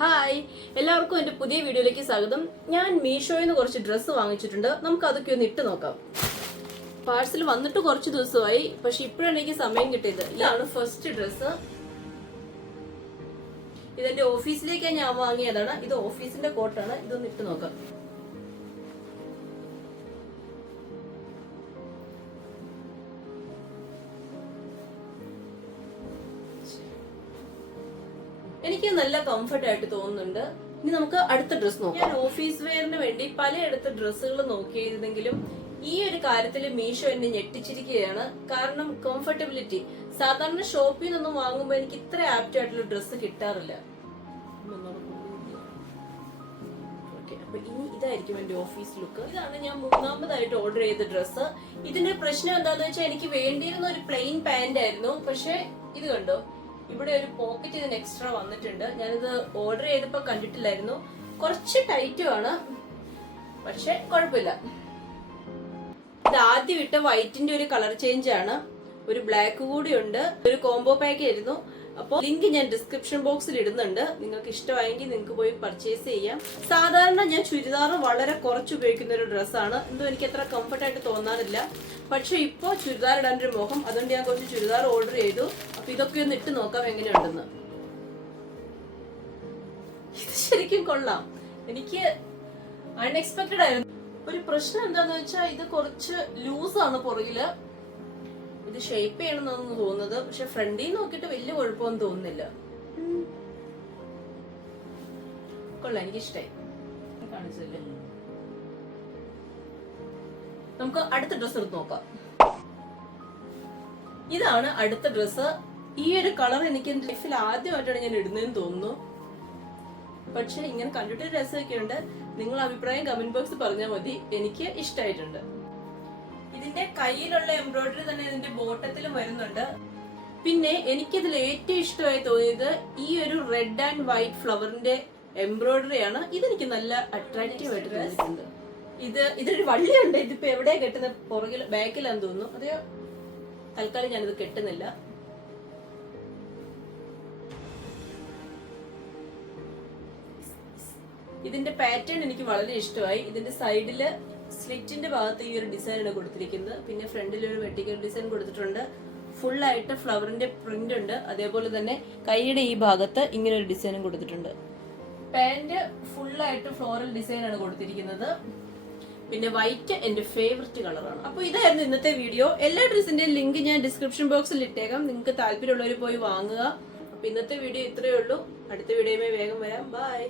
Hi, എല്ലാവർക്കും എൻ്റെ പുതിയ വീഡിയോയിലേക്ക് സ്വാഗതം. ഞാൻ മീഷോയിൽ നിന്ന് കുറച്ച് ഡ്രസ്സ് വാങ്ങിച്ചിട്ടുണ്ട്. നമുക്ക് അതൊക്കെ ഒന്ന് ഇട്ട് നോക്കാം. പാഴ്സൽ വന്നിട്ട് കുറച്ച് ദിവസമായി, പക്ഷെ ഇപ്പോഴാണ് എനിക്ക് സമയം കിട്ടിയത്. ഇതാണ് ഫസ്റ്റ് ഡ്രസ്സ്. ഇതെന്റെ ഓഫീസിലേക്ക് ഞാൻ വാങ്ങിയതാണ്. ഇത് ഓഫീസിന്റെ കോട്ടാണ്. ഇതൊന്ന് ഇട്ട് നോക്കാം. എനിക്ക് നല്ല കംഫർട്ട് ആയിട്ട് തോന്നുന്നുണ്ട്. ഇനി നമുക്ക് അടുത്ത ഡ്രസ് നോക്കാം. ഞാൻ ഓഫീസ് വെയറിന് വേണ്ടി പലയിടത്ത് ഡ്രസ്സുകൾ നോക്കിയിരുന്നെങ്കിലും ഈ ഒരു കാര്യത്തിൽ മീഷോ എന്നെ ഞെട്ടിച്ചിരിക്കുകയാണ്. കാരണം കംഫർട്ടബിലിറ്റി. സാധാരണ ഷോപ്പിൽ നിന്നൊന്നും വാങ്ങുമ്പോൾ എനിക്ക് ഇത്ര ആപ്റ്റ് ആയിട്ടുള്ള ഡ്രസ്സ് കിട്ടാറില്ല. അപ്പൊ ഇനി ഇതായിരിക്കും എന്റെ ഓഫീസ് ലുക്ക്. ഇതാണ് ഞാൻ മൂന്നാമതായിട്ട് ഓർഡർ ചെയ്ത ഡ്രസ്സ്. ഇതിന്റെ പ്രശ്നം എന്താന്ന് വെച്ചാൽ എനിക്ക് വേണ്ടിയിരുന്ന ഒരു പ്ലെയിൻ പാന്റ് ആയിരുന്നു. പക്ഷെ ഇത് കണ്ടോ, ഇവിടെ ഒരു പോക്കറ്റ് ഇതിന് എക്സ്ട്രാ വന്നിട്ടുണ്ട്. ഞാനിത് ഓർഡർ ചെയ്തപ്പോ കണ്ടിട്ടില്ലായിരുന്നു. കുറച്ച് ടൈറ്റും ആണ്, പക്ഷെ കുഴപ്പമില്ല. ഇത് ആദ്യം ഇട്ട വൈറ്റിന്റെ ഒരു കളർ ചേഞ്ച് ആണ്. ഒരു ബ്ലാക്ക് കൂടി ഉണ്ട്. ഒരു കോംബോ പാക്ക് ആയിരുന്നു. അപ്പോൾ ലിങ്ക് ഞാൻ ഡിസ്ക്രിപ്ഷൻ ബോക്സിൽ ഇടുന്നുണ്ട്. നിങ്ങൾക്ക് ഇഷ്ടമായെങ്കിൽ നിങ്ങൾക്ക് പോയി പർച്ചേസ് ചെയ്യാം. സാധാരണ ഞാൻ ചുരിദാർ വളരെ കുറച്ച് ഉപയോഗിക്കുന്ന ഒരു ഡ്രസ്സാണ്. എന്തോ എനിക്ക് അത്ര കംഫർട്ടായിട്ട് തോന്നാറില്ല. പക്ഷെ ഇപ്പോ ചുരിദാർ ഇടാനൊരു മോഹം, അതുകൊണ്ട് ഞാൻ കുറച്ച് ചുരിദാർ ഓർഡർ ചെയ്തു. അപ്പൊ ഇതൊക്കെ ഒന്ന് ഇട്ട് നോക്കാം എങ്ങനെയുണ്ടെന്ന്. ഇത് ശരിക്കും കൊള്ളാം. എനിക്ക് അൺഎക്സ്പെക്ടഡ് ആയിരുന്നു. ഒരു പ്രശ്നം എന്താന്ന് വെച്ചാൽ ഇത് കുറച്ച് ലൂസാണ് പുറകില്. ഇത് ഷേപ്പ് ചെയ്യണമെന്നാണ് തോന്നുന്നത്. പക്ഷെ ഫ്രണ്ടിൽ നോക്കിയിട്ട് വലിയ കുഴപ്പമൊന്നും തോന്നുന്നില്ല. കൊള്ളാം, എനിക്ക് ഇഷ്ടായി. കാണിച്ചല്ലേ. നമുക്ക് അടുത്ത ഡ്രസ്സ് എടുത്ത് നോക്കാം. ഇതാണ് അടുത്ത ഡ്രസ്സ്. ഈ ഒരു കളർ എനിക്ക് എന്റെ ലൈഫിൽ ആദ്യമായിട്ടാണ് ഞാൻ ഇടുന്നതെന്ന് തോന്നുന്നു. പക്ഷെ ഇങ്ങനെ കണ്ടിട്ട് രസമൊക്കെ ഉണ്ട്. നിങ്ങൾ അഭിപ്രായം കമന്റ് ബോക്സിൽ പറഞ്ഞാൽ മതി. എനിക്ക് ഇഷ്ടമായിട്ടുണ്ട്. ഇതിന്റെ കയ്യിലുള്ള എംബ്രോയിഡറി തന്നെ ഇതിന്റെ ബോട്ടത്തിലും വരുന്നുണ്ട്. പിന്നെ എനിക്കിതിൽ ഏറ്റവും ഇഷ്ടമായി തോന്നിയത് ഈ ഒരു റെഡ് ആൻഡ് വൈറ്റ് ഫ്ലവറിന്റെ എംബ്രോയിഡറി ആണ്. ഇതെനിക്ക് നല്ല അട്രാക്റ്റീവ് ആയിട്ട് തോന്നിയിട്ടുണ്ട്. ഇതൊരു വള്ളിയുണ്ട്. ഇതിപ്പോ എവിടെയാ കെട്ടുന്ന? പുറകിൽ ബാക്കിലാന്ന് തോന്നുന്നു. അതെയോ? തൽക്കാലം ഞാനിത് കെട്ടുന്നില്ല. ഇതിന്റെ പാറ്റേൺ എനിക്ക് വളരെ ഇഷ്ടമായി. ഇതിന്റെ സൈഡില് സ്ലിറ്റിന്റെ ഭാഗത്ത് ഈ ഒരു ഡിസൈൻ ആണ് കൊടുത്തിരിക്കുന്നത്. പിന്നെ ഫ്രണ്ടിൽ ഒരു വെർട്ടിക്കൽ ഡിസൈൻ കൊടുത്തിട്ടുണ്ട്. ഫുൾ ആയിട്ട് ഫ്ലവറിന്റെ പ്രിന്റ് ഉണ്ട്. അതേപോലെ തന്നെ കൈയുടെ ഈ ഭാഗത്ത് ഇങ്ങനെ ഒരു ഡിസൈനും കൊടുത്തിട്ടുണ്ട്. പാന്റ് ഫുൾ ആയിട്ട് ഫ്ലോറൽ ഡിസൈൻ ആണ് കൊടുത്തിരിക്കുന്നത്. പിന്നെ വൈറ്റ് എന്റെ ഫേവററ്റ് കളറാണ്. അപ്പൊ ഇതായിരുന്നു ഇന്നത്തെ വീഡിയോ. എല്ലാ ഡ്രസ്സിന്റെയും ലിങ്ക് ഞാൻ ഡിസ്ക്രിപ്ഷൻ ബോക്സിൽ ഇട്ടേക്കാം. നിങ്ങൾക്ക് താല്പര്യമുള്ളവർ പോയി വാങ്ങുക. അപ്പൊ ഇന്നത്തെ വീഡിയോ ഇത്രയേ ഉള്ളൂ. അടുത്ത വീഡിയോയുമായി വേഗം വരാം. ബൈ.